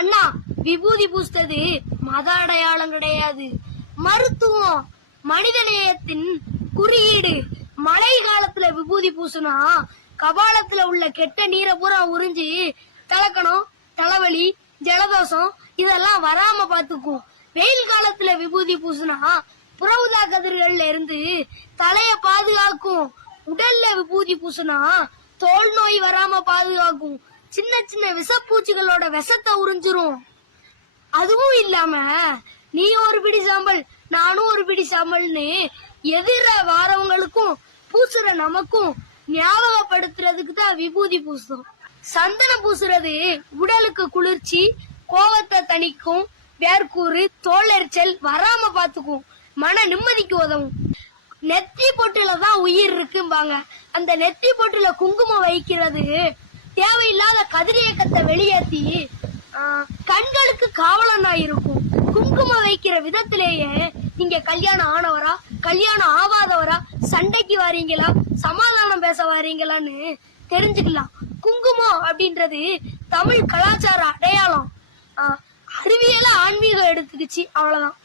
அண்ணா, விபூதி பூசுறது மத அடையாளம் கிடையாது, மருத்துவம், மனித நேயத்தின் குறியீடு. மழை காலத்துல விபூதி பூசுனா கபாலத்துல உள்ள கெட்ட நீரை பூரா உறிஞ்சி தலக்கணம், தலைவலி, ஜலதோஷம் இதெல்லாம் வராம பாத்துக்கும். வெயில் காலத்துல விபூதி பூசுனா புறவுதா கதிர்கள்ல இருந்து தலைய பாதுகாக்கும். உடல்ல விபூதி பூசுனா தோல் நோய் வராம பாதுகாக்கும். சின்ன சின்ன விஷப்பூச்சிகளோட விஷத்தை உறிஞ்சிரும். அதுவும் இல்லாம நீ ஒரு பிடி சாம்பல், நானும் ஒரு பிடி சாம்பல்னு எதிர வாரவங்களுக்கும் பூசுற நமக்கும் ஞாபகப்படுத்துறதுக்கு தான் விபூதி பூசும். சந்தனம் பூசுறது உடலுக்கு குளிர்ச்சி, கோவத்தை தணிக்கும், வேர்க்கூறு, தோலெரிச்சல் வராம பாத்துக்கும், மன நிம்மதிக்கு உதவும். நெத்தி பொட்டுல தான் உயிர் இருக்கும்பாங்க. அந்த நெத்தி பொட்டுல குங்குமம் வைக்கிறது தேவையில்லாத கதிரியக்கத்தை வெளியேற்றி கண்களுக்கு காவலனா இருக்கும். குங்குமம் வைக்கிற விதத்திலேயே நீங்க கல்யாணம் ஆனவரா, கல்யாணம் ஆகாதவரா, சண்டைக்கு வாரீங்களா, சமாதானம் பேச வாரீங்களான்னு தெரிஞ்சுக்கலாம். குங்குமம் அப்படின்றது தமிழ் கலாச்சார அடையாளம். அறிவியல ஆன்மீகம் எடுத்துக்கிச்சு, அவ்வளவுதான்.